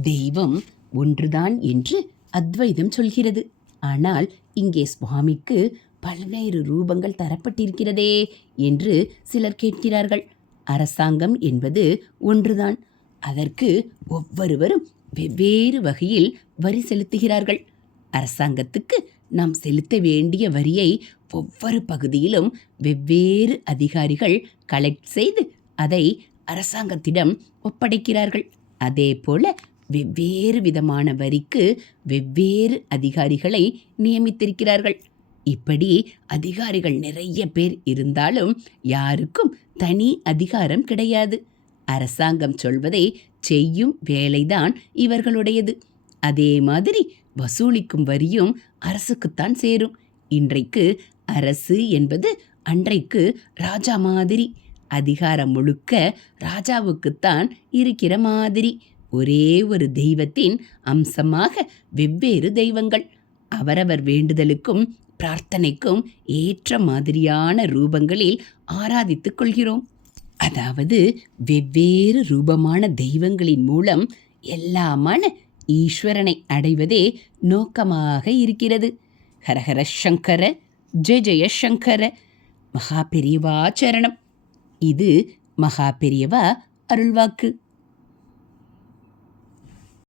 தெய்வம் ஒன்றுதான் என்று அத்வைதம் சொல்கிறது. ஆனால் இங்கே சுவாமிக்கு பல்வேறு ரூபங்கள் தரப்பட்டிருக்கிறதே என்று சிலர் கேட்கிறார்கள். அரசாங்கம் என்பது ஒன்றுதான். அதற்கு ஒவ்வொருவரும் வெவ்வேறு வகையில் வரி செலுத்துகிறார்கள். அரசாங்கத்துக்கு நாம் செலுத்த வேண்டிய வரியை ஒவ்வொரு பகுதியிலும் வெவ்வேறு அதிகாரிகள் கலெக்ட் செய்து அதை அரசாங்கத்திடம் ஒப்படைக்கிறார்கள். அதே போல வெவ்வேறு விதமான வரிக்கு வெவ்வேறு அதிகாரிகளை நியமித்திருக்கிறார்கள். இப்படி அதிகாரிகள் நிறைய பேர் இருந்தாலும் யாருக்கும் தனி அதிகாரம் கிடையாது. அரசாங்கம் சொல்வதை செய்யும் வேலைதான் இவர்களுடையது. அதே மாதிரி வசூலிக்கும் வரியும் அரசுக்குத்தான் சேரும். இன்றைக்கு அரசு என்பது அன்றைக்கு ராஜா மாதிரி. அதிகாரம் முழுக்க ராஜாவுக்குத்தான் இருக்கிற மாதிரி. ஒரே ஒரு தெய்வத்தின் அம்சமாக வெவ்வேறு தெய்வங்கள் அவரவர் வேண்டுதலுக்கும் பிரார்த்தனைக்கும் ஏற்ற மாதிரியான ரூபங்களில் ஆராதித்துக் கொள்கிறோம். அதாவது வெவ்வேறு ரூபமான தெய்வங்களின் மூலம் எல்லாமான ஈஸ்வரனை அடைவதே நோக்கமாக இருக்கிறது. ஹரஹர சங்கர, ஜெய ஜெய சங்கர, மகா பெரியவா சரணம். இது மகா பெரியவா அருள்வாக்கு.